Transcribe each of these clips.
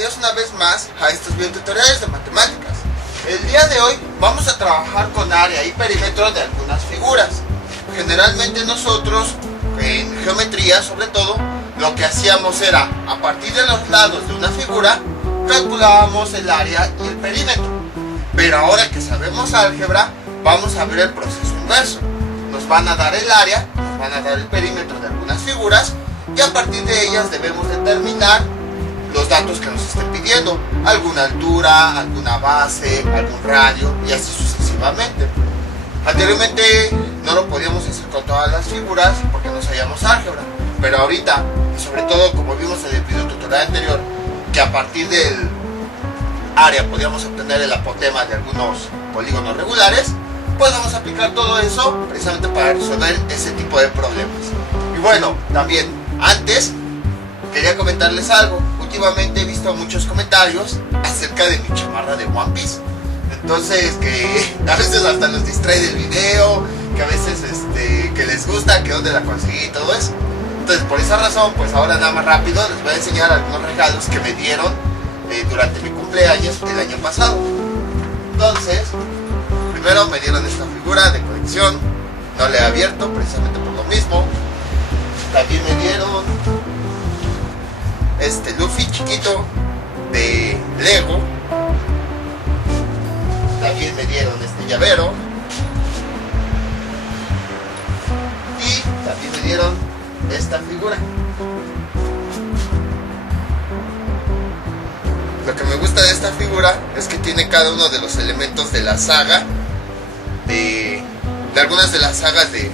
bienvenidos una vez más a estos videotutoriales de matemáticas. El día de hoy vamos a trabajar con área y perímetro de algunas figuras. Generalmente nosotros, en geometría sobre todo, lo que hacíamos era, a partir de los lados de una figura, calculábamos el área y el perímetro. Pero ahora que sabemos álgebra, vamos a ver el proceso inverso. Nos van a dar el área, nos van a dar el perímetro de algunas figuras, y a partir de ellas debemos determinar los datos que nos estén pidiendo, alguna altura, alguna base, algún radio y así sucesivamente. Anteriormente no lo podíamos hacer con todas las figuras porque no sabíamos álgebra, pero ahorita, y sobre todo como vimos en el video tutorial anterior, que a partir del área podíamos obtener el apotema de algunos polígonos regulares, pues vamos a aplicar todo eso precisamente para resolver ese tipo de problemas. Y bueno, también antes quería comentarles algo. Últimamente he visto muchos comentarios acerca de mi chamarra de One Piece. Entonces que a veces hasta los distrae del video, que a veces que les gusta, que dónde la conseguí y todo eso. Entonces por esa razón, pues ahora nada más rápido les voy a enseñar algunos regalos que me dieron durante mi cumpleaños el año pasado. Entonces, primero me dieron esta figura de colección, no la he abierto precisamente por lo mismo. También me dieron este Luffy chiquito de Lego. También me dieron este llavero. Y también me dieron esta figura. Lo que me gusta de esta figura es que tiene cada uno de los elementos de la saga de algunas de las sagas de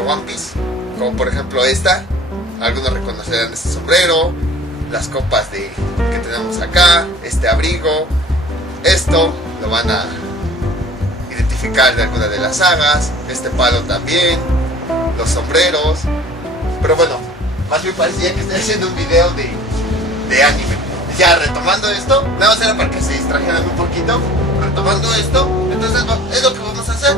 One Piece, como por ejemplo esta. Algunos reconocerán este sombrero, las copas que tenemos acá, este abrigo. Esto lo van a identificar de alguna de las sagas, este palo también, los sombreros. Pero bueno, más bien parecía que estoy haciendo un video de anime. Ya retomando esto, nada más era para que se distrajeran un poquito. Retomando esto, entonces es lo que vamos a hacer.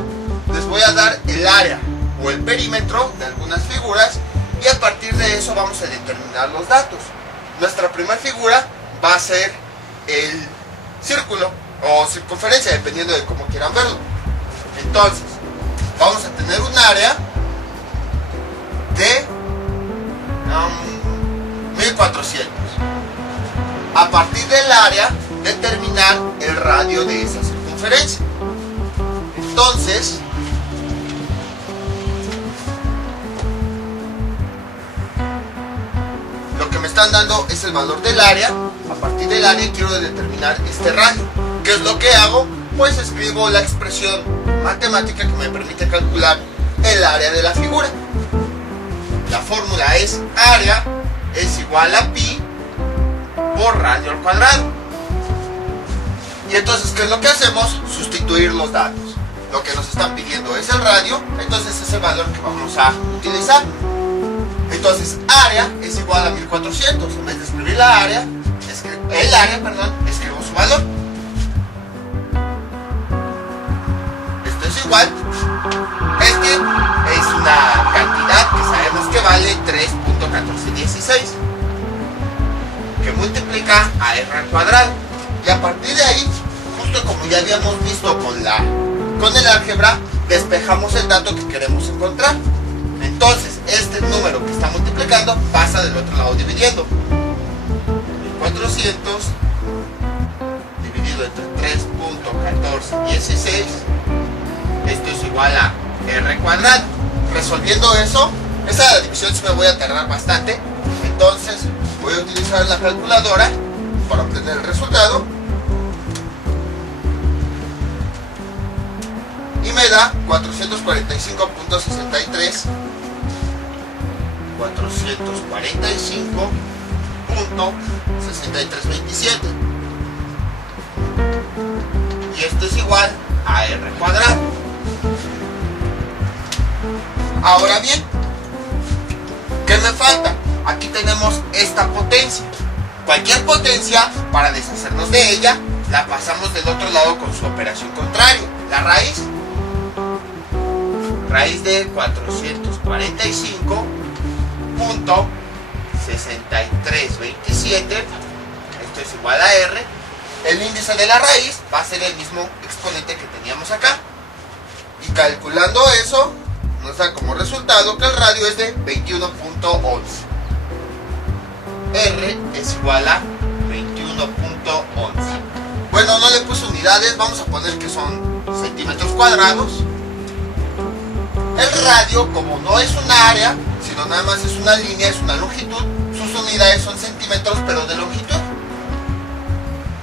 Les voy a dar el área o el perímetro de algunas figuras, y a partir de eso vamos a determinar los datos. Nuestra primera figura va a ser el círculo o circunferencia, dependiendo de cómo quieran verlo. Entonces, vamos a tener un área de 1400. A partir del área, determinar el radio de esa circunferencia. Entonces, lo que me están dando es el valor del área. A partir del área quiero determinar este radio. ¿Qué es lo que hago? Pues escribo la expresión matemática que me permite calcular el área de la figura. La fórmula es área es igual a pi por radio al cuadrado. Y entonces, ¿qué es lo que hacemos? Sustituir los datos. Lo que nos están pidiendo es el radio, entonces es el valor que vamos a utilizar. Entonces, área es igual a 1400. En vez de escribir el área, escribo su valor. Esto es igual. Este es una cantidad que sabemos que vale 3.1416, que multiplica a r al cuadrado. Y a partir de ahí, justo como ya habíamos visto con el álgebra, despejamos el dato que queremos encontrar. Entonces, este número que está multiplicando pasa del otro lado dividiendo. 1400 dividido entre 3.1416, esto es igual a r cuadrado. Resolviendo eso, esa división sí me voy a tardar bastante. Entonces, voy a utilizar la calculadora para obtener el resultado. Y me da 445.63. 445.6327. Y esto es igual a r cuadrado. Ahora bien, ¿qué me falta? Aquí tenemos esta potencia. Cualquier potencia, para deshacernos de ella, la pasamos del otro lado con su operación contraria. La raíz de 445.6327 esto es igual a R, el índice de la raíz va a ser el mismo exponente que teníamos acá. Y calculando eso, nos da como resultado que el radio es de 21.11. R es igual a 21.11. Bueno, no le puse unidades, vamos a poner que son centímetros cuadrados. El radio, como no es un área, sino nada más es una línea, es una longitud, sus unidades son centímetros, pero de longitud.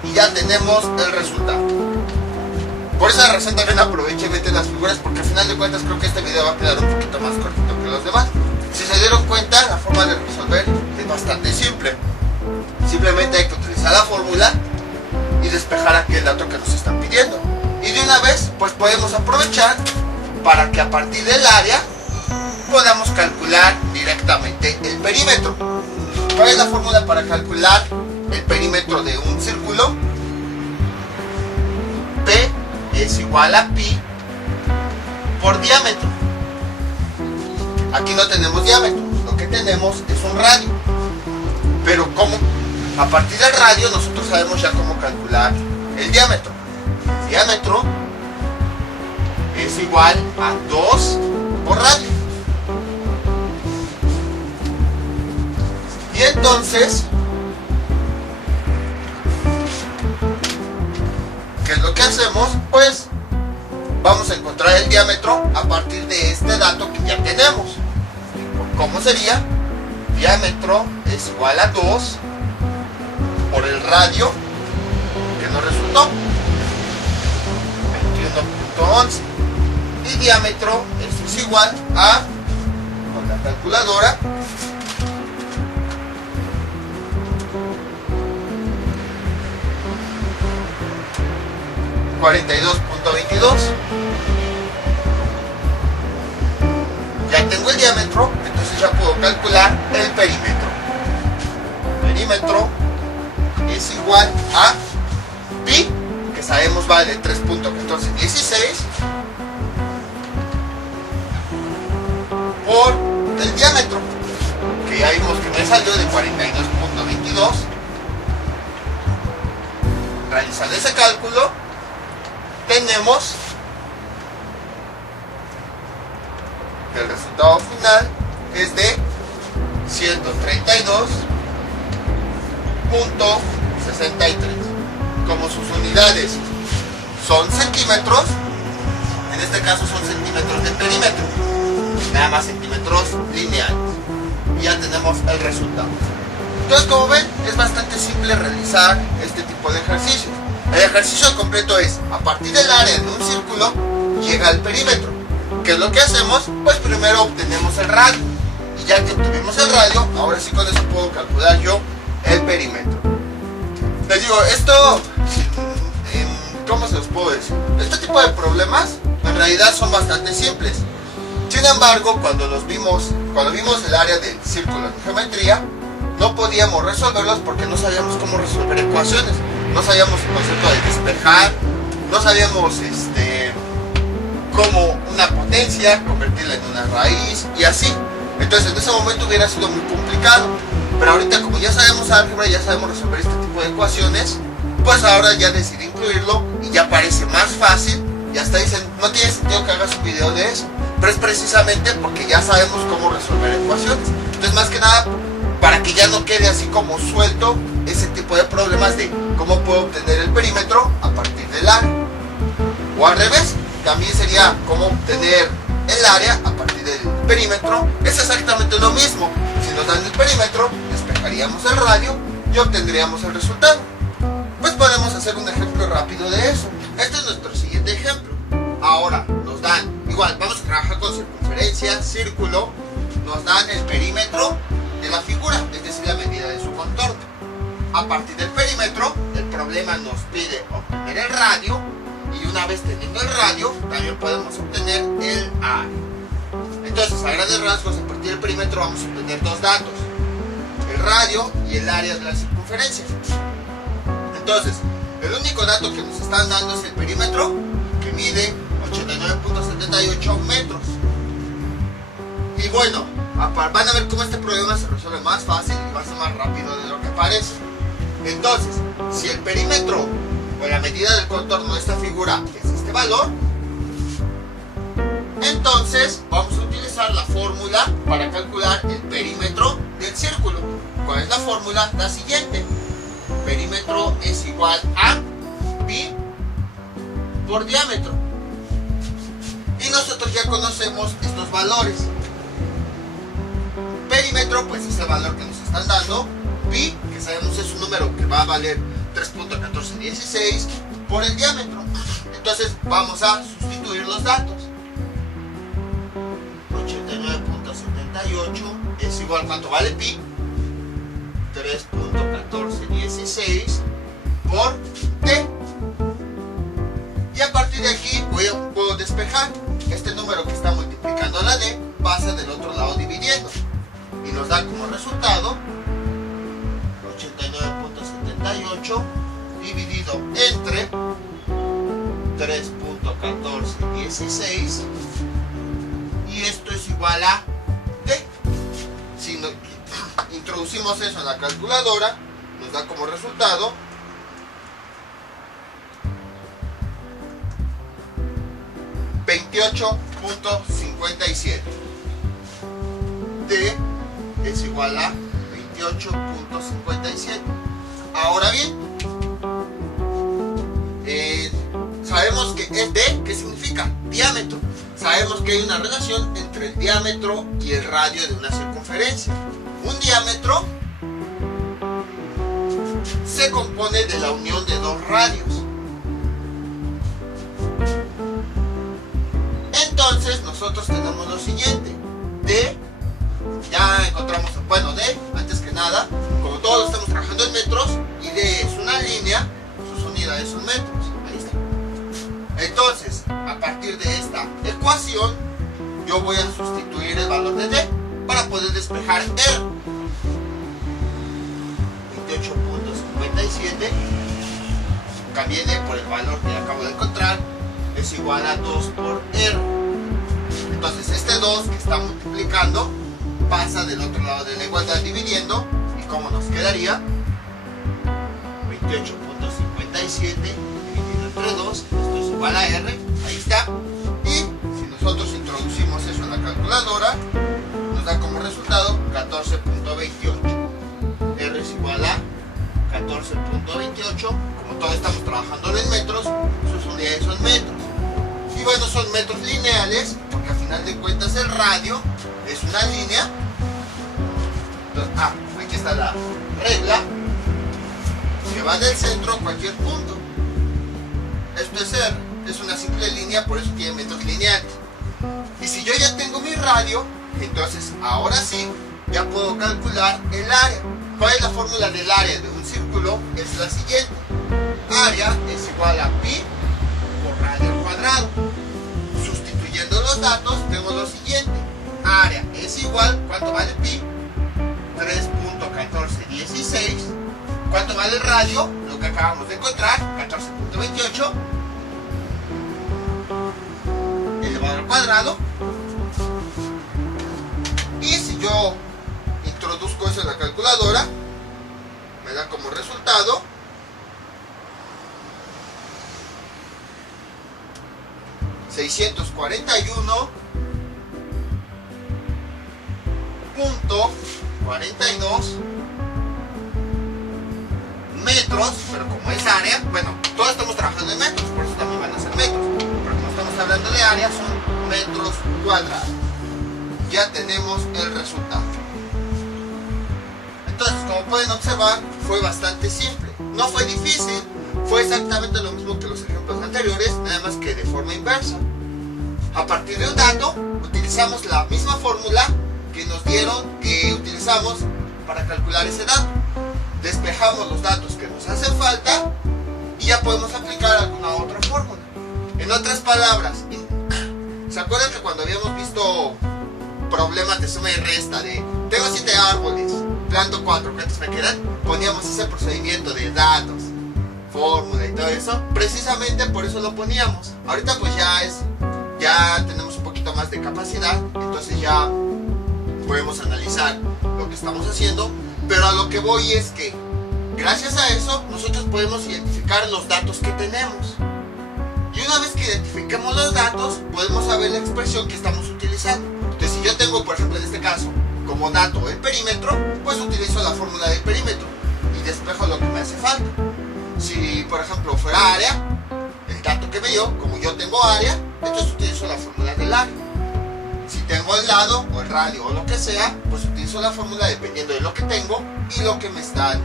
Y ya tenemos el resultado. Por esa razón también aproveché y metí las figuras, porque al final de cuentas creo que este video va a quedar un poquito más cortito que los demás. Si se dieron cuenta, la forma de resolver es bastante simple. Simplemente hay que utilizar la fórmula y despejar aquel dato que nos están pidiendo. Y de una vez, pues podemos aprovechar para que a partir del área podamos calcular directamente el perímetro. ¿Cuál es la fórmula para calcular el perímetro de un círculo? P es igual a pi por diámetro. Aquí no tenemos diámetro, lo que tenemos es un radio. Pero ¿cómo? A partir del radio nosotros sabemos ya cómo calcular el diámetro. El diámetro es igual a 2 por radio. Y entonces, ¿qué es lo que hacemos? Pues vamos a encontrar el diámetro a partir de este dato que ya tenemos. ¿Cómo sería? Diámetro es igual a 2 por el radio que nos resultó, 21.11. Y diámetro, eso es igual a, con la calculadora, 42.22. Ya tengo el diámetro, entonces ya puedo calcular el perímetro. Perímetro es igual a pi, que sabemos vale 3.1416, por el diámetro, que ya vimos que me salió de 42.22. Realizando ese cálculo, tenemos que el resultado final es de 132.63. Como sus unidades son centímetros, en este caso son centímetros de perímetro, nada más centímetros lineales, y ya tenemos el resultado. Entonces, como ven, es bastante simple realizar este tipo de ejercicios. El ejercicio completo es, a partir del área de un círculo llega al perímetro. ¿Qué es lo que hacemos? Pues primero obtenemos el radio, y ya que obtuvimos el radio, ahora sí con eso puedo calcular yo el perímetro. Les digo, esto, ¿cómo se los puedo decir? Este tipo de problemas en realidad son bastante simples. Sin embargo, cuando vimos el área del círculo en geometría, no podíamos resolverlos porque no sabíamos cómo resolver ecuaciones. No sabíamos el concepto de despejar, no sabíamos cómo una potencia convertirla en una raíz y así. Entonces en ese momento hubiera sido muy complicado. Pero ahorita, como ya sabemos álgebra, ya sabemos resolver este tipo de ecuaciones, pues ahora ya decidí incluirlo y ya parece más fácil. Ya hasta dicen, no tiene sentido que hagas un video de eso, pero es precisamente porque ya sabemos cómo resolver ecuaciones. Entonces, más que nada, para que ya no quede así como suelto ese tipo de problemas de cómo puedo obtener el perímetro a partir del área. O al revés, también sería cómo obtener el área a partir del perímetro. Es exactamente lo mismo. Si nos dan el perímetro, despejaríamos el radio y obtendríamos el resultado. Pues podemos hacer un ejemplo rápido de eso. Este es nuestro siguiente ejemplo. Ahora nos dan, igual vamos a trabajar con circunferencia, círculo, nos dan el perímetro de la figura, es decir, la medida de su contorno. A partir del perímetro, el problema nos pide obtener el radio, y una vez teniendo el radio, también podemos obtener el área. Entonces, a grandes rasgos, a partir del perímetro vamos a obtener dos datos: el radio y el área de la circunferencia. Entonces, el único dato que nos están dando es el perímetro, que mide 89.78 metros. Y bueno, van a ver cómo este problema se resuelve más fácil y va a ser más rápido de lo que parece. Entonces, si el perímetro o la medida del contorno de esta figura es este valor, entonces vamos a utilizar la fórmula para calcular el perímetro del círculo. ¿Cuál es la fórmula? La siguiente. Perímetro es igual a pi por diámetro. Y nosotros ya conocemos estos valores. Perímetro pues es el valor que nos están dando. Pi, que sabemos es un número que va a valer 3.1416 por el diámetro. Entonces vamos a sustituir los datos. 89.78 es igual, ¿cuánto vale pi? 3.1416 por t. Y a partir de aquí puedo despejar. Este número que está multiplicando la d pasa del otro lado dividiendo. Y nos da como resultado 89.78 dividido entre 3.1416. Y esto es igual a t. Si introducimos eso en la calculadora, nos da como resultado 28.57. T es igual a 28.57. Ahora bien, sabemos que es D, ¿qué significa? Diámetro. Sabemos que hay una relación entre el diámetro y el radio de una circunferencia. Un diámetro se compone de la unión de dos radios. Entonces nosotros tenemos lo siguiente. D, ya encontramos, bueno, D, antes que nada, como todos estamos trabajando en metros, y D es una línea, sus unidades son metros. Ahí está. Entonces, a partir de esta ecuación, yo voy a sustituir el valor de D para poder despejar R. 28.57, cambié D por el valor que acabo de encontrar, es igual a 2 por R. Entonces este 2 que está multiplicando pasa del otro lado de la igualdad dividiendo, y como nos quedaría 28.57 dividido entre 2, esto es igual a R, ahí está. Y si nosotros introducimos eso en la calculadora, nos da como resultado 14.28. R es igual a 14.28. Como todos estamos trabajando en metros, sus unidades son metros. Y bueno, son metros lineales, porque al final de cuentas el radio es una línea. Entonces, aquí está la regla, que va del centro a cualquier punto. Esto es R, es una simple línea, por eso tiene metros lineales. Y si yo ya tengo mi radio, entonces ahora sí, ya puedo calcular el área. ¿Cuál es la fórmula del área de un círculo? Es la siguiente. Área es igual a pi por radio al cuadrado. Sustituyendo los datos, tengo lo siguiente. Área es igual, ¿cuánto vale pi? 3.1416. ¿Cuánto vale el radio? Lo que acabamos de encontrar, 14.28. Elevado al cuadrado. Y si yo introduzco eso en la calculadora, me da como resultado 641.42 metros, pero como es área, bueno, todos estamos trabajando en metros, por eso también van a ser metros, pero como estamos hablando de área, son metros cuadrados. Ya tenemos el resultado. Entonces, como pueden observar, fue bastante simple, no fue difícil, fue exactamente lo mismo que los ejemplos anteriores, nada más que de forma inversa. A partir de un dato, utilizamos la misma fórmula que nos dieron, que utilizamos para calcular ese dato. Despejamos los datos que nos hacen falta y ya podemos aplicar alguna otra fórmula. En otras palabras, ¿se acuerdan que cuando habíamos visto problemas de suma y resta de tengo 7 árboles, planto 4, ¿cuántos me quedan? Poníamos ese procedimiento de datos, fórmula y todo eso, precisamente por eso lo poníamos. Ahorita pues ya tenemos un poquito más de capacidad, entonces ya podemos analizar lo que estamos haciendo, pero a lo que voy es que Gracias a eso, nosotros podemos identificar los datos que tenemos. Y una vez que identifiquemos los datos, podemos saber la expresión que estamos utilizando. Entonces, si yo tengo, por ejemplo, en este caso, como dato el perímetro, pues utilizo la fórmula del perímetro y despejo lo que me hace falta. Si, por ejemplo, fuera área, el dato que me dio, como yo tengo área, entonces utilizo la fórmula del área. Si tengo el lado o el radio o lo que sea, pues utilizo la fórmula dependiendo de lo que tengo y lo que me están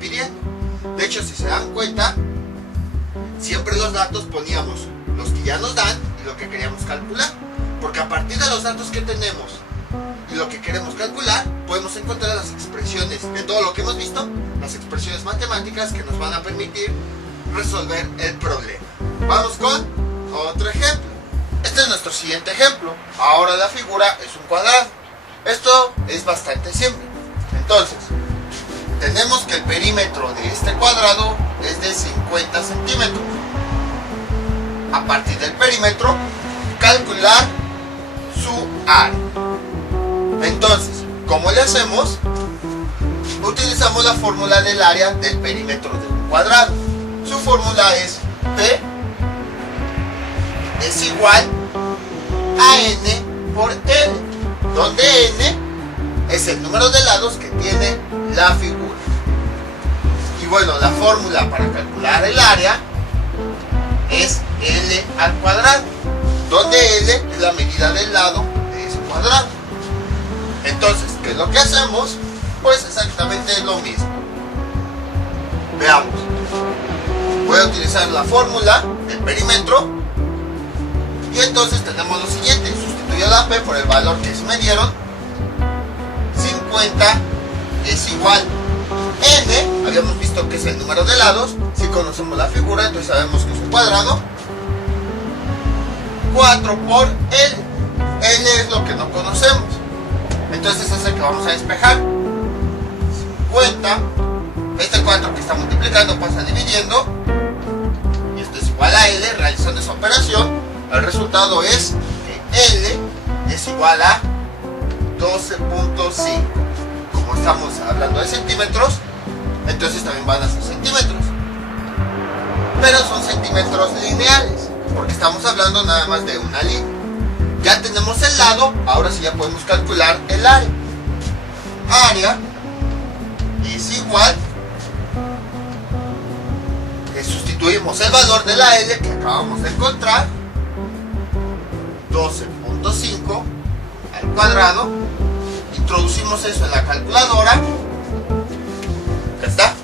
pidiendo. De hecho, si se dan cuenta, siempre los datos poníamos los que ya nos dan y lo que queríamos calcular, porque a partir de los datos que tenemos y lo que queremos calcular, podemos encontrar las expresiones de todo lo que hemos visto, las expresiones matemáticas que nos van a permitir resolver el problema. Vamos con otro ejemplo. Este es nuestro siguiente ejemplo. Ahora la figura es un cuadrado. Esto es bastante simple. Entonces, tenemos que el perímetro de este cuadrado es de 50 centímetros. A partir del perímetro, calcular su área. Entonces, ¿cómo le hacemos? Utilizamos la fórmula del área del perímetro de un cuadrado. Su fórmula es P es igual a N por L, donde N es el número de lados que tiene la figura. Y bueno, la fórmula para calcular el área es L al cuadrado, donde L es la medida del lado de ese cuadrado. Entonces, ¿qué es lo que hacemos? Pues exactamente lo mismo. Veamos. Voy a utilizar la fórmula del perímetro y entonces tenemos lo siguiente. Sustituyo la P por el valor que me dieron. 50 es igual N, habíamos visto que es el número de lados. Si conocemos la figura, entonces sabemos que es un cuadrado. 4 por L. L es lo que no conocemos, entonces es el que vamos a despejar. 50, este 4 que está multiplicando pasa dividiendo, y esto es igual a L. Realizando esa operación, el resultado es que L es igual a 12.5. Como estamos hablando de centímetros, entonces también van a ser centímetros, pero son centímetros lineales, porque estamos hablando nada más de una línea. Ya tenemos el lado, ahora sí ya podemos calcular el área. Área es igual, sustituimos el valor de la L que acabamos de encontrar, 12.5 al cuadrado. Introducimos eso en la calculadora. Ya está.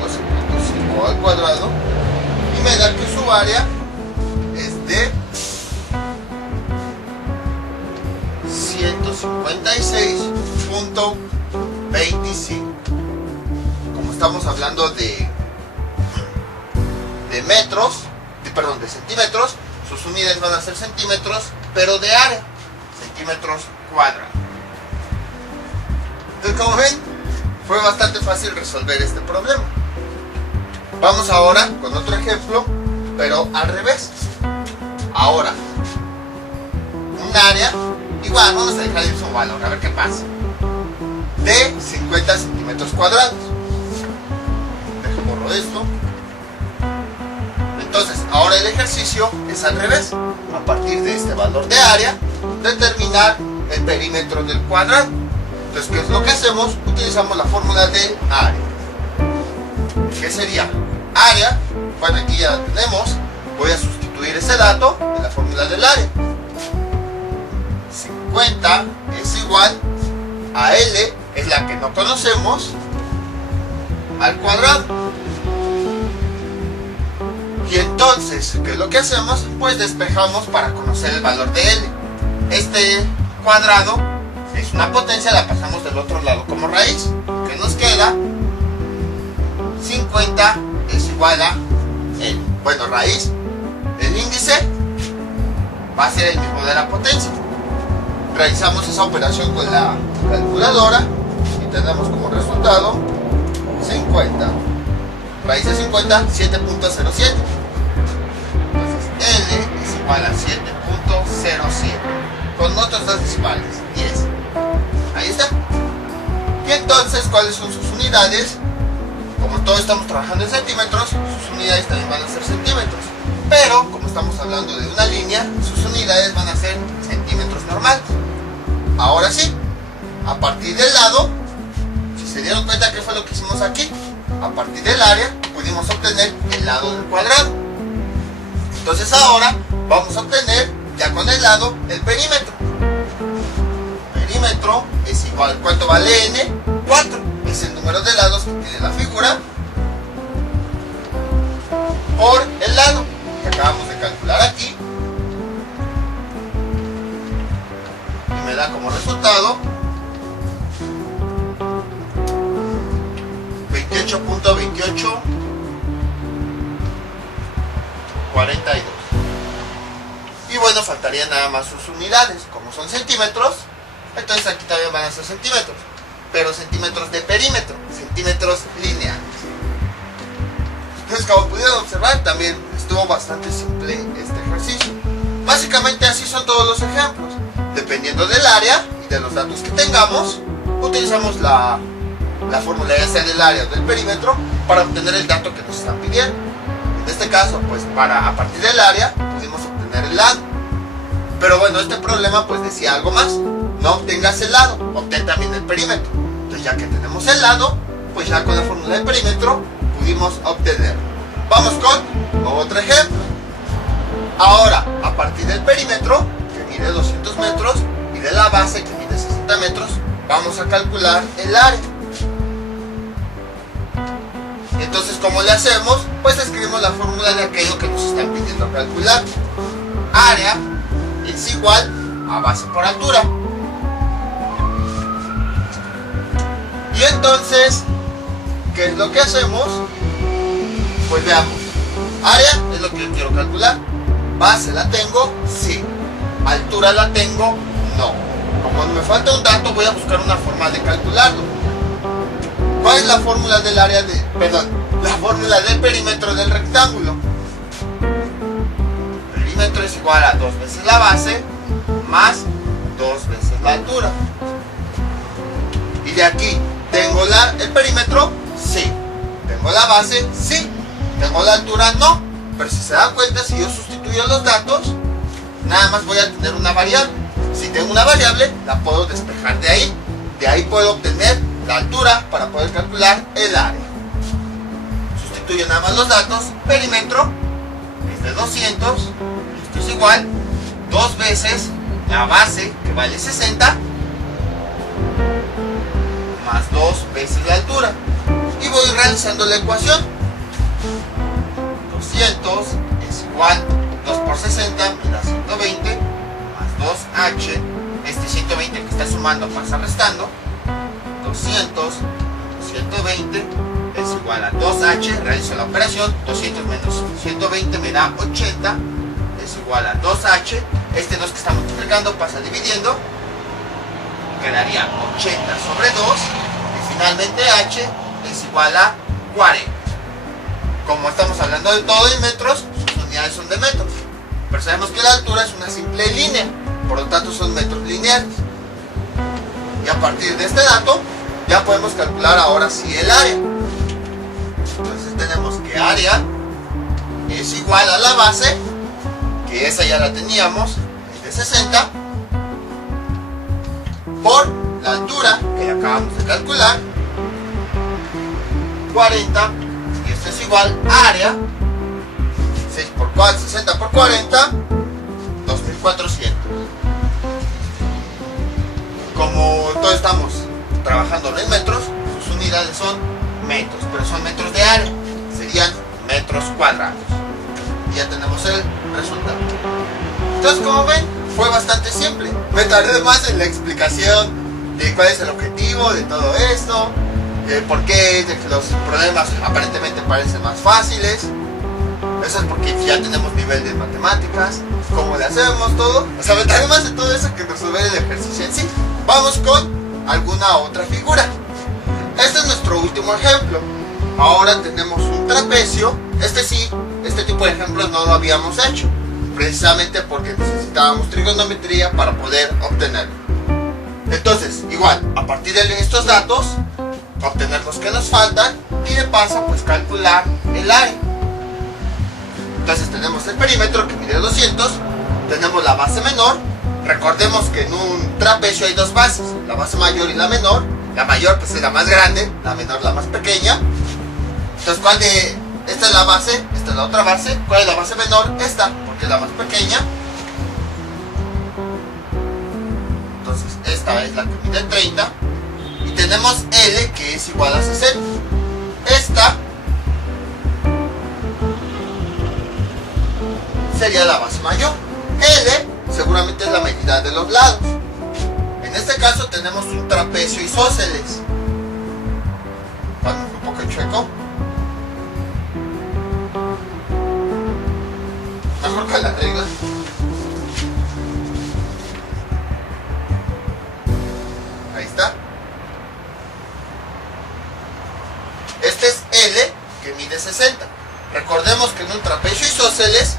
12.5 al cuadrado. Y me da que su área es de 156.25. Como estamos hablando de metros, de centímetros, sus unidades van a ser centímetros, pero de área, centímetros cuadrados. Entonces, como ven, fue bastante fácil resolver este problema. Vamos ahora con otro ejemplo, pero al revés. Ahora, un área, igual vamos a dejar el mismo valor, a ver qué pasa, de 50 centímetros cuadrados. Borro esto. Entonces, ahora el ejercicio es al revés. A partir de este valor de área, determinar el perímetro del cuadrado. Entonces, ¿qué es lo que hacemos? Utilizamos la fórmula del área. ¿Qué sería? Área, bueno, aquí ya la tenemos. Voy a sustituir ese dato en la fórmula del área. 50 es igual a L, es la que no conocemos, al cuadrado. Y entonces, ¿qué es lo que hacemos? Pues despejamos para conocer el valor de L. Este cuadrado es una potencia, la pasamos del otro lado como raíz. ¿Qué nos queda? 50 es igual a L. Bueno, raíz, el índice va a ser el mismo de la potencia. Realizamos esa operación con la calculadora y tenemos como resultado 50. Raíz de 50, 7.07. Entonces L es igual a 7.07 con otros dos decimales, 10. Ahí está. Y entonces, ¿cuáles son sus unidades? Como todos estamos trabajando en centímetros, sus unidades también van a ser centímetros. Pero, como estamos hablando de una línea, sus unidades van a ser centímetros normales. Ahora sí, a partir del lado, si se dieron cuenta que fue lo que hicimos aquí, a partir del área pudimos obtener el lado del cuadrado. Entonces ahora vamos a obtener ya con el lado el perímetro. Perímetro es igual, ¿cuánto vale n? 4. Es el número de lados que tiene la figura por el lado que acabamos de calcular aquí. Y me da como resultado 28.2842. Y bueno, faltarían nada más sus unidades. Como son centímetros, entonces aquí también van a ser centímetros, pero centímetros de perímetro, centímetros lineales. Entonces, como pudieron observar, también estuvo bastante simple este ejercicio. Básicamente así son todos los ejemplos. Dependiendo del área y de los datos que tengamos, utilizamos la fórmula ya sea del área o del perímetro para obtener el dato que nos están pidiendo. En este caso, pues a partir del área pudimos obtener el lado. Pero bueno, este problema pues decía algo más. No obtengas el lado, obtén también el perímetro. Entonces ya que tenemos el lado, pues ya con la fórmula del perímetro pudimos obtenerlo. Vamos con otro ejemplo. Ahora, a partir del perímetro, que mide 200 metros, y de la base, que mide 60 metros, vamos a calcular el área. Entonces, ¿cómo le hacemos? Pues escribimos la fórmula de aquello que nos están pidiendo calcular. Área es igual a base por altura. Y entonces, ¿qué es lo que hacemos? Pues veamos. Área es lo que yo quiero calcular. Base la tengo, sí. Altura la tengo, no. Como me falta un dato, voy a buscar una forma de calcularlo. ¿Cuál es la fórmula del área de, la fórmula del perímetro del rectángulo? Perímetro es igual a 2 veces la base más 2 veces la altura. Y de aquí, ¿tengo el perímetro? Sí. ¿Tengo la base? Sí. ¿Tengo la altura? No. Pero si se dan cuenta, si yo sustituyo los datos, nada más voy a tener una variable. Si tengo una variable, la puedo despejar de ahí. De ahí puedo obtener la altura para poder calcular el área. Sustituyo nada más los datos. Perímetro es de 200. Esto es igual 2 veces la base, que vale 60, más 2 veces la altura. Y voy realizando la ecuación. 200 es igual 2 por 60 me da 120 más 2h. Este 120 que está sumando pasa restando. 200 120 es igual a 2h. Realizo la operación. 200 menos 120 me da 80. Es igual a 2h. Este 2 que está multiplicando pasa dividiendo. Quedaría 80 sobre 2. Y finalmente h es igual a 40. Como estamos hablando de todo en metros, sus unidades son de metros. Pero sabemos que la altura es una simple línea, por lo tanto son metros lineales. Y a partir de este dato, ya podemos calcular ahora sí el área. Entonces tenemos que área es igual a la base, que esa ya la teníamos, es de 60, por la altura, que acabamos de calcular, 40. Es igual a área 6 por 4, 60 por 40, 2400. Como todos estamos trabajando en metros, sus unidades son metros, pero son metros de área, serían metros cuadrados. Y ya tenemos el resultado. Entonces, como ven, fue bastante simple. Me tardé más en la explicación de cuál es el objetivo de todo esto. ¿Por qué los problemas aparentemente parecen más fáciles? Eso es porque ya tenemos nivel de matemáticas. ¿Cómo le hacemos todo? O sea, me tardé más en todo eso que resolver el ejercicio en sí. Vamos con alguna otra figura. Este es nuestro último ejemplo. Ahora tenemos un trapecio. Este tipo de ejemplos no lo habíamos hecho, precisamente porque necesitábamos trigonometría para poder obtenerlo. Entonces, igual, a partir de estos datos, obtener los que nos faltan y de paso, pues calcular el área. Entonces tenemos el perímetro que mide 200, tenemos la base menor. Recordemos que en un trapecio hay dos bases, la base mayor y la menor. La mayor pues es la más grande, la menor la más pequeña. Entonces, esta es la base, esta es la otra base. ¿Cuál es la base menor? Esta, porque es la más pequeña. Entonces esta es la que mide 30. Y tenemos L, que es igual a 60. Esta sería la base mayor. L seguramente es la medida de los lados. En este caso tenemos un trapecio isósceles. Bueno, un poco chueco. Mejor que la regla. Ahí está. Este es L, que mide 60. Recordemos que en un trapecio isósceles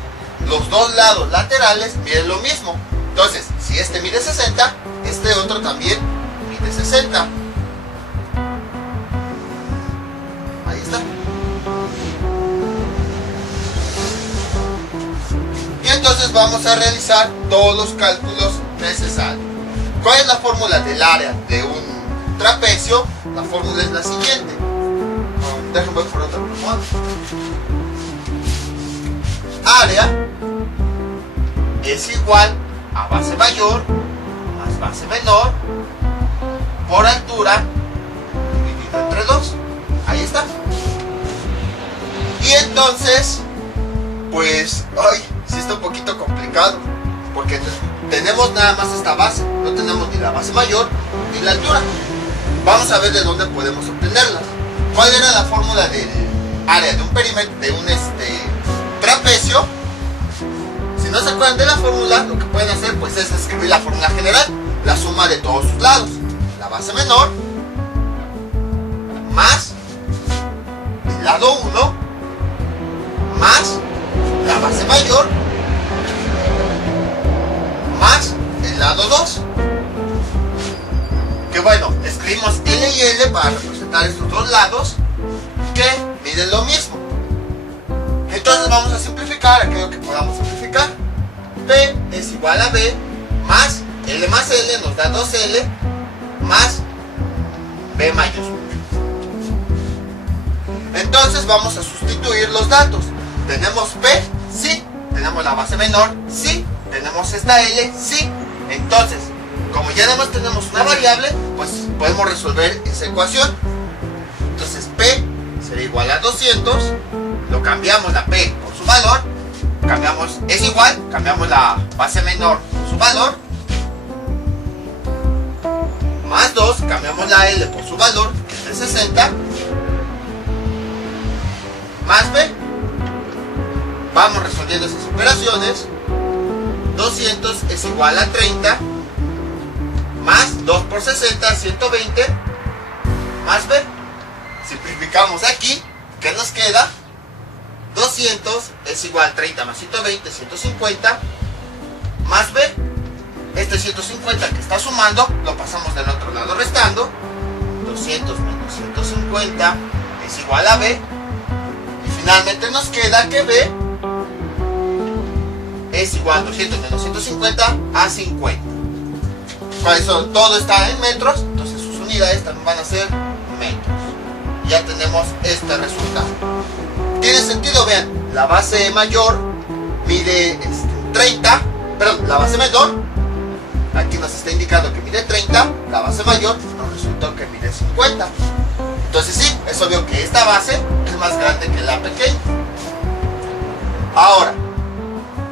los dos lados laterales miden lo mismo. Entonces, si este mide 60, este otro también mide 60. Ahí está. Y entonces vamos a realizar todos los cálculos necesarios. ¿Cuál es la fórmula del área de un trapecio? La fórmula es la siguiente. Déjenme ver por otra forma. Área es igual a base mayor más base menor por altura dividido entre 2. Ahí está. Y entonces, pues, sí está un poquito complicado, porque tenemos nada más esta base, no tenemos ni la base mayor ni la altura. Vamos a ver de dónde podemos obtenerlas. ¿Cuál era la fórmula del área de un perímetro, de un trapecio? Si no se acuerdan de la fórmula, lo que pueden hacer pues es escribir la fórmula general, la suma de todos sus lados. La base menor más el lado 1 más la base mayor más el lado 2. Que bueno, escribimos L y L para representar estos dos lados que miden lo mismo. Entonces vamos a simplificar aquello que podamos simplificar. P es igual a B más L nos da 2L más B mayúscula. Entonces vamos a sustituir los datos. Tenemos P, sí. Tenemos la base menor, sí. Tenemos esta L, sí. Entonces, como ya además tenemos una variable, pues podemos resolver esa ecuación. Entonces P será igual a 200. Lo cambiamos la P por su valor, es igual, cambiamos la base menor por su valor, más 2, cambiamos la L por su valor, que es de 60, más B. Vamos resolviendo esas operaciones. 200 es igual a 30, más 2 por 60, 120, más B. Simplificamos aquí, ¿qué nos queda? 200 es igual a 30 más 120, 150, más B. Este 150 que está sumando, lo pasamos del otro lado restando. 200 menos 150 es igual a B. Y finalmente nos queda que B es igual a 200 menos 150 a 50. Para eso todo está en metros, entonces sus unidades también van a ser metros. Ya tenemos este resultado. ¿Tiene sentido? Vean, la base mayor mide 30, perdón, la base menor, aquí nos está indicando que mide 30, la base mayor nos resultó que mide 50. Entonces sí, es obvio que esta base es más grande que la pequeña. Ahora,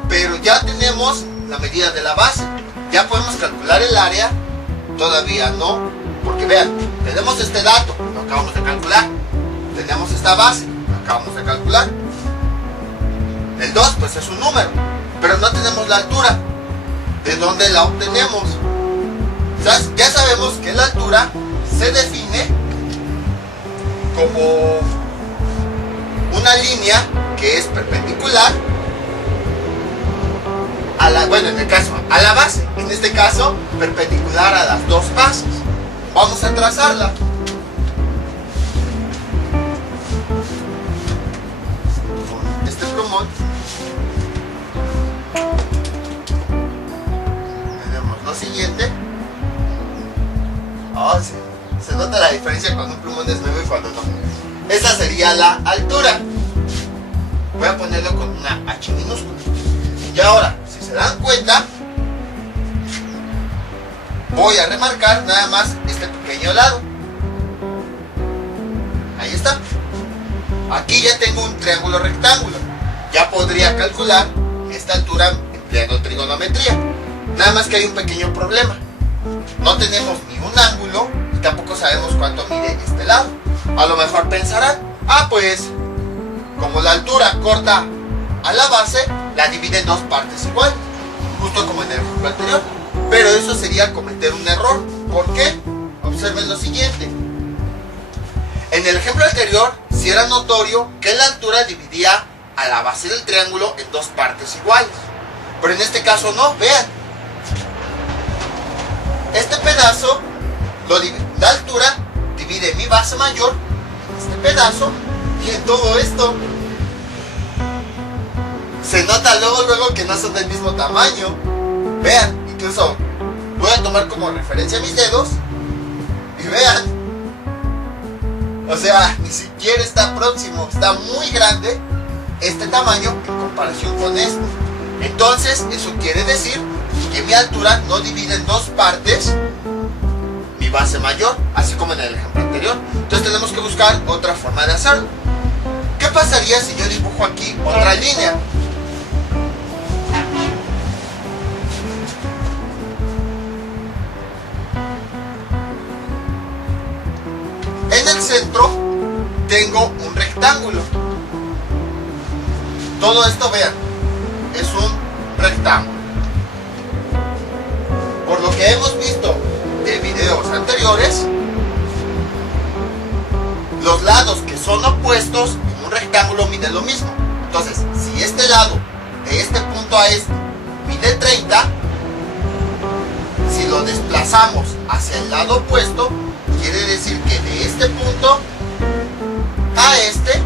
pero ya tenemos la medida de la base, ya podemos calcular el área. Todavía no, porque vean, tenemos este dato, lo acabamos de calcular, tenemos esta base, acabamos de calcular. El 2 pues es un número, pero no tenemos la altura. ¿De dónde la obtenemos? O sea, ya sabemos que la altura se define como una línea que es perpendicular bueno, en el caso, a la base. En este caso, perpendicular a las dos bases. Vamos a trazarla. Con este plumón. Tenemos lo siguiente. Oh, sí. Se nota la diferencia cuando un plumón es nuevo y cuando no. Esa sería la altura. Voy a ponerlo con una H minúscula. Y ahora, si se dan cuenta, voy a remarcar nada más este pequeño lado. Ahí está. Aquí ya tengo un triángulo rectángulo. Ya podría calcular esta altura empleando trigonometría. Nada más que hay un pequeño problema. No tenemos ni un ángulo y tampoco sabemos cuánto mide este lado. A lo mejor pensarán, pues como la altura corta a la base, la divide en dos partes iguales, justo como en el ejemplo anterior. Pero eso sería cometer un error. ¿Por qué? Observen lo siguiente. En el ejemplo anterior, sí era notorio que la altura dividía a la base del triángulo en dos partes iguales. Pero en este caso no, vean. Este pedazo, la altura divide mi base mayor en este pedazo y en todo esto. Se nota luego que no son del mismo tamaño. Vean, incluso voy a tomar como referencia mis dedos y vean. O sea, ni siquiera está próximo, está muy grande este tamaño en comparación con esto. Entonces, eso quiere decir que mi altura no divide en dos partes mi base mayor, así como en el ejemplo anterior. Entonces tenemos que buscar otra forma de hacerlo. ¿Qué pasaría si yo dibujo aquí otra línea? En el centro tengo un rectángulo. Todo esto, vean, es un rectángulo. Por lo que hemos visto de videos anteriores, los lados que son opuestos en un rectángulo miden lo mismo. Entonces, si este lado de este punto a este mide 30, si lo desplazamos hacia el lado opuesto, quiere decir que de este punto a este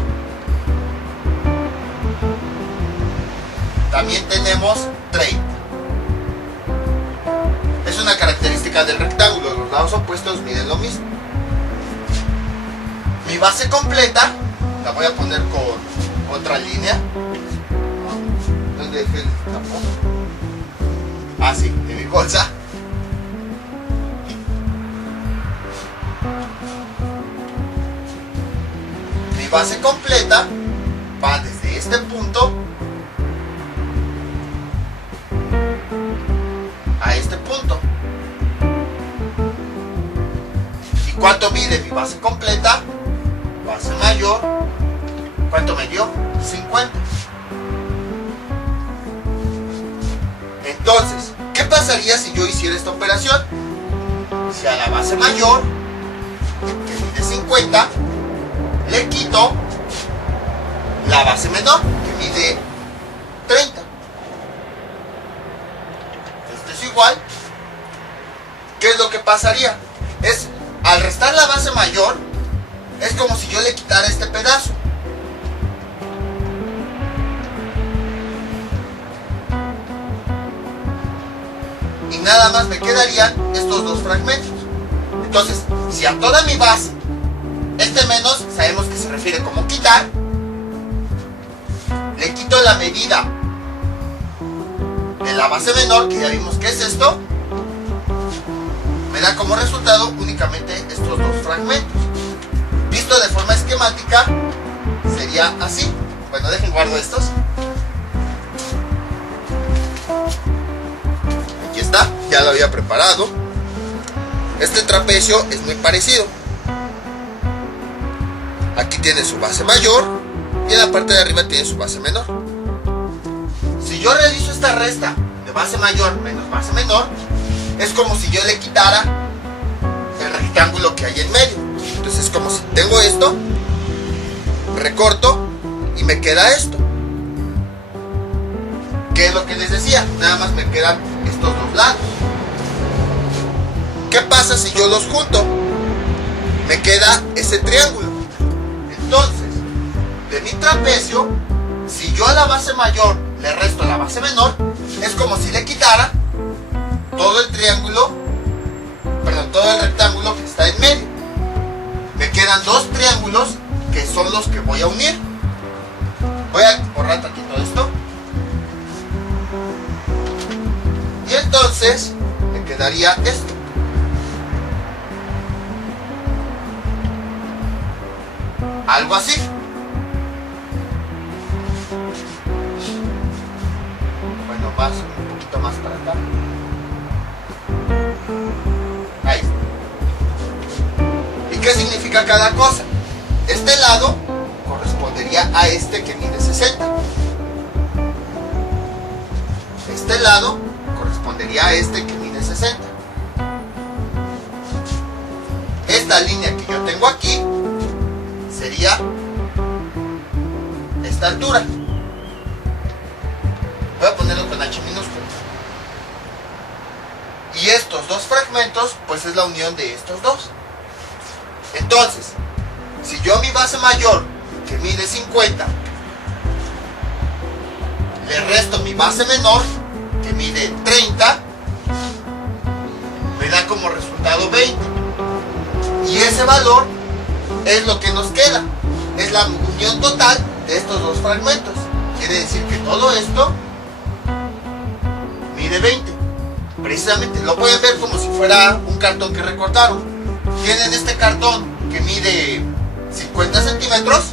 también tenemos 30. Es una característica del rectángulo, los lados opuestos miden lo mismo. Mi base completa la voy a poner con otra línea. ¿Dónde dejé el tapón? Sí, en mi bolsa. Mi base completa va desde este punto a este punto. ¿Y cuánto mide mi base completa? Base mayor. ¿Cuánto me dio? 50. Entonces, ¿qué pasaría si yo hiciera esta operación? Si a la base mayor, que mide 50, le quito la base menor, que mide 30. Esto es igual. ¿Qué es lo que pasaría? Al restar la base mayor, es como si yo le quitara este pedazo. Y nada más me quedarían estos dos fragmentos. Entonces, si a toda mi base, este menos, sabemos que se refiere como quitar, le quito la medida de la base menor, que ya vimos que es esto, me da como resultado únicamente estos dos fragmentos. Visto de forma esquemática, sería así. Bueno, dejen guardo estos. Aquí está, ya lo había preparado. Este trapecio es muy parecido. Aquí tiene su base mayor y en la parte de arriba tiene su base menor. Si yo realizo esta resta de base mayor menos base menor, es como si yo le quitara el rectángulo que hay en medio. Entonces es como si tengo esto, recorto y me queda esto. ¿Qué es lo que les decía? Nada más me quedan estos dos lados. ¿Qué pasa si yo los junto? Me queda ese triángulo. Entonces, de mi trapecio, si yo a la base mayor le resto la base menor, es como si le quitara todo el triángulo, perdón, todo el rectángulo que está en medio. Me quedan dos triángulos que son los que voy a unir. Voy a borrar tantito esto. Y entonces me quedaría esto. Algo así. Bueno, más, un poquito más para acá. Ahí. ¿Y qué significa cada cosa? Este lado correspondería a este que mide 60. Este lado correspondería a este que mide 60. Esta línea que yo tengo aquí sería esta altura. Voy a ponerlo con H minúscula. Y estos dos fragmentos, pues es la unión de estos dos. Entonces, si yo a mi base mayor, que mide 50, le resto mi base menor, que mide 30, me da como resultado 20. Y ese valor es lo que nos queda. Es la unión total de estos dos fragmentos. Quiere decir que todo esto mide 20. Precisamente, lo pueden ver como si fuera un cartón que recortaron. Tienen este cartón que mide 50 centímetros.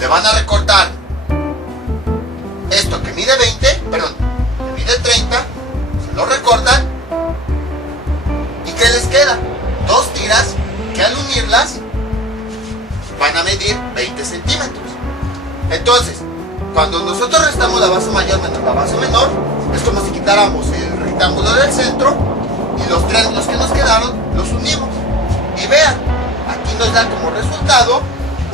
Le van a recortar esto que mide 20, perdón, que mide 30. Se lo recortan. ¿Y qué les queda? Dos tiras que al unirlas van a medir 20 centímetros. Entonces, cuando nosotros restamos la base mayor menos la base menor, es como si quitáramos el rectángulo del centro y los triángulos que nos quedaron los unimos. Y vean, aquí nos da como resultado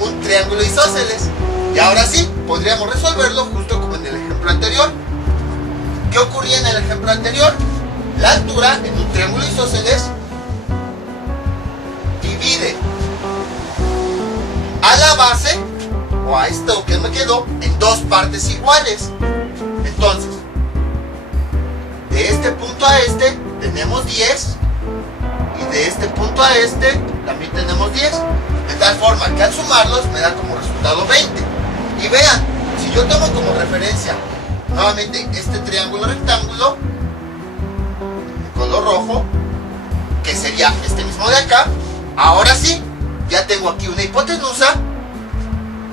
un triángulo isósceles. Y ahora sí, podríamos resolverlo justo como en el ejemplo anterior. ¿Qué ocurría en el ejemplo anterior? La altura en un triángulo isósceles divide a la base, o a esto que me quedó, en dos partes iguales. Entonces, de este punto a este tenemos 10, y de este punto a este también tenemos 10, de tal forma que al sumarlos me da como resultado 20. Y vean, si yo tomo como referencia nuevamente este triángulo rectángulo de color rojo, que sería este mismo de acá, ahora sí, ya tengo aquí una hipotenusa,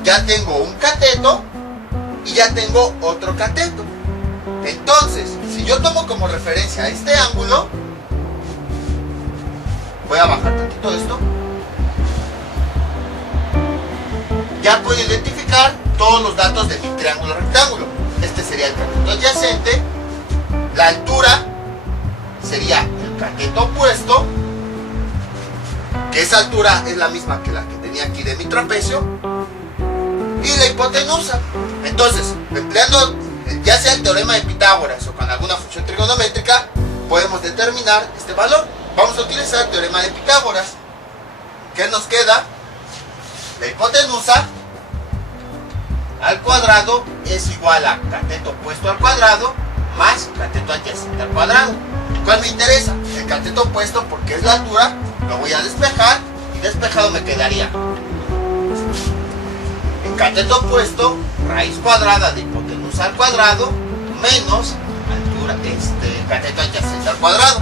ya tengo un cateto y ya tengo otro cateto. Entonces, si yo tomo como referencia este ángulo, voy a bajar tantito esto, ya puedo identificar todos los datos de mi triángulo rectángulo. Este sería el cateto adyacente, la altura sería el cateto opuesto, que esa altura es la misma que la que tenía aquí de mi trapecio, y la hipotenusa. Entonces, empleando ya sea el teorema de Pitágoras o con alguna función trigonométrica, podemos determinar este valor. Vamos a utilizar el teorema de Pitágoras. ¿Qué nos queda? La hipotenusa al cuadrado es igual a cateto opuesto al cuadrado más cateto adyacente al cuadrado. ¿Cuál me interesa? El cateto opuesto, porque es la altura. Lo voy a despejar y despejado me quedaría en cateto opuesto raíz cuadrada de hipotenusa al cuadrado menos altura, cateto adyacente al cuadrado.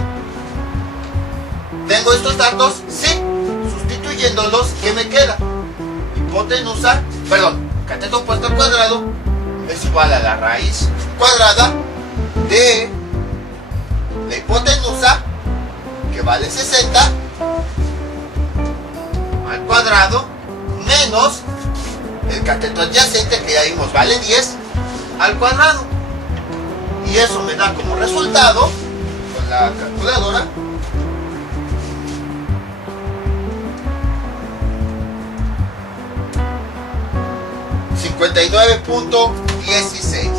¿Tengo estos datos? Sí. Sustituyéndolos, ¿qué me queda? Hipotenusa, perdón, cateto opuesto al cuadrado es igual a la raíz cuadrada de la hipotenusa, que vale 60, al cuadrado, menos el cateto adyacente, que ya vimos vale 10, al cuadrado. Y eso me da como resultado, con la calculadora, 59.16.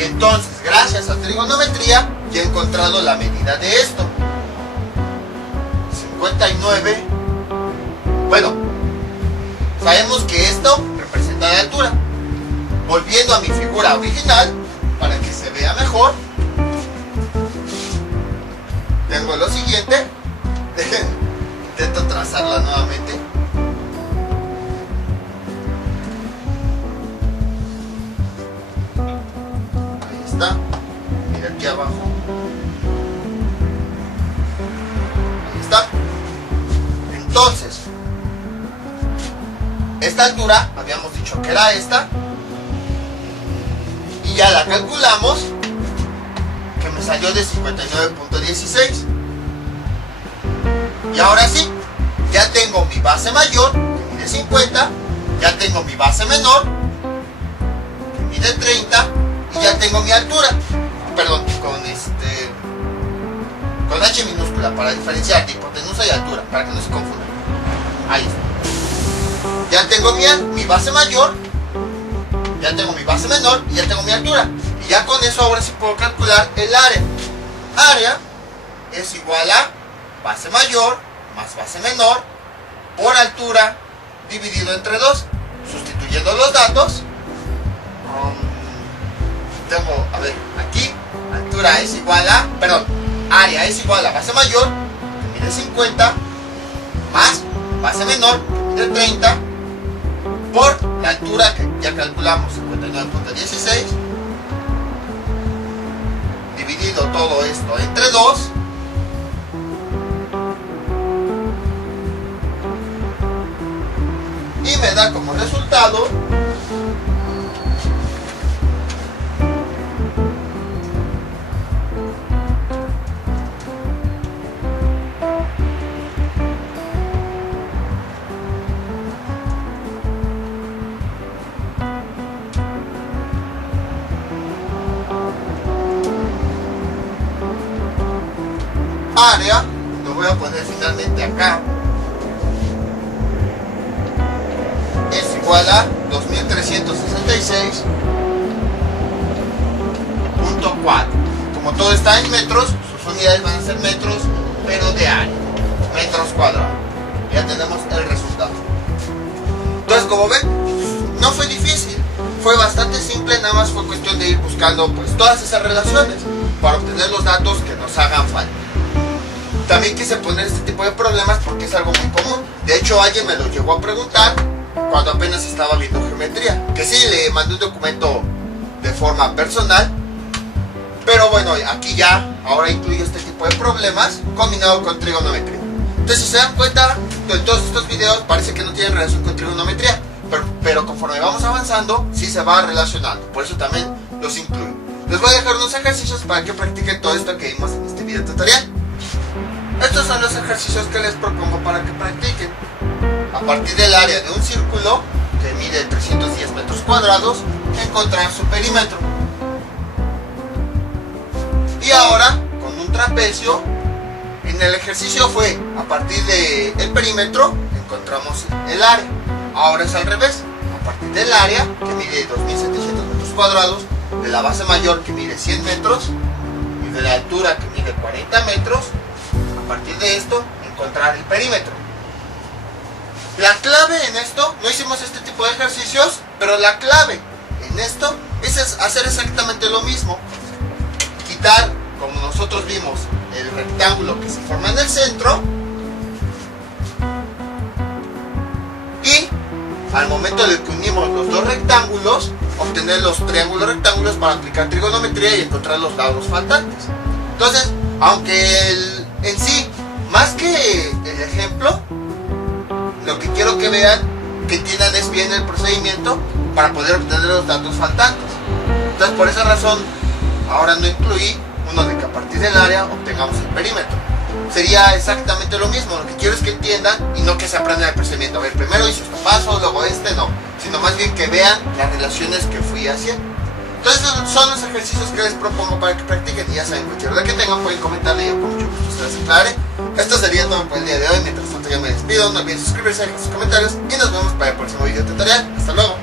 Y entonces, gracias a trigonometría, ya he encontrado la medida de esto. 59. Bueno, sabemos que esto representa la altura. Volviendo a mi figura original, para que se vea mejor, tengo lo siguiente. Intento trazarla nuevamente. Ahí está. Mira aquí abajo. Ahí está. Entonces, esta altura, habíamos dicho que era esta, y ya la calculamos, que me salió de 59.16. Y ahora sí, ya tengo mi base mayor, que mide 50, ya tengo mi base menor, que mide 30, y ya tengo mi altura, perdón, con H minúscula, para diferenciar de hipotenusa y altura, para que no se confunda. Ahí está. Ya tengo mi base mayor, ya tengo mi base menor, y ya tengo mi altura. Y ya con eso ahora sí puedo calcular el área. Área es igual a base mayor más base menor por altura dividido entre 2. Sustituyendo los datos, tengo, a ver, aquí altura es igual a, perdón, área es igual a base mayor, que mide 50, más base menor, que mide 30, por la altura que ya calculamos, 59.16, dividido todo esto entre 2, y me da como resultado área, lo voy a poner finalmente acá, es igual a 2366.4. Como todo está en metros, sus unidades van a ser metros, pero de área, metros cuadrados. Ya tenemos el resultado. Entonces, como ven, no fue difícil, fue bastante simple, nada más fue cuestión de ir buscando pues todas esas relaciones para obtener los datos que nos hagan falta. También quise poner este tipo de problemas porque es algo muy común. De hecho, alguien me lo llegó a preguntar cuando apenas estaba viendo geometría, que sí, le mandé un documento de forma personal, pero bueno, aquí ya ahora incluye este tipo de problemas combinado con trigonometría. Entonces, si se dan cuenta, en todos estos videos parece que no tienen relación con trigonometría, pero conforme vamos avanzando sí se va relacionando, por eso también los incluyo. Les voy a dejar unos ejercicios para que practiquen todo esto que vimos en este video tutorial. Estos son los ejercicios que les propongo para que practiquen. A partir del área de un círculo que mide 310 metros cuadrados, encontrar su perímetro. Y ahora, con un trapecio, en el ejercicio fue, a partir del perímetro, encontramos el área. Ahora es al revés. A partir del área, que mide 2700 metros cuadrados, de la base mayor, que mide 100 metros, y de la altura, que mide 40 metros, a partir de esto, encontrar el perímetro. La clave en esto, no hicimos este tipo de ejercicios, pero la clave en esto es hacer exactamente lo mismo. Quitar, como nosotros vimos, el rectángulo que se forma en el centro, y al momento de que unimos los dos rectángulos, obtener los triángulos rectángulos para aplicar trigonometría y encontrar los lados faltantes. Entonces, aunque en sí, más que el ejemplo, lo que quiero que vean, que entiendan es bien el procedimiento para poder obtener los datos faltantes. Entonces, por esa razón, ahora no incluí uno de que a partir del área obtengamos el perímetro. Sería exactamente lo mismo. Lo que quiero es que entiendan y no que se aprendan el procedimiento. A ver, primero hice este paso, luego este, no. Sino más bien que vean las relaciones que fui haciendo. Entonces, esos son los ejercicios que les propongo para que practiquen. Y ya saben, cualquier duda que tengan pueden comentarle y yo con mucho gusto se las aclararé. Esto sería todo por el día de hoy. Mientras tanto, yo me despido. No olviden suscribirse, dejar sus comentarios y nos vemos para el próximo video tutorial. Hasta luego.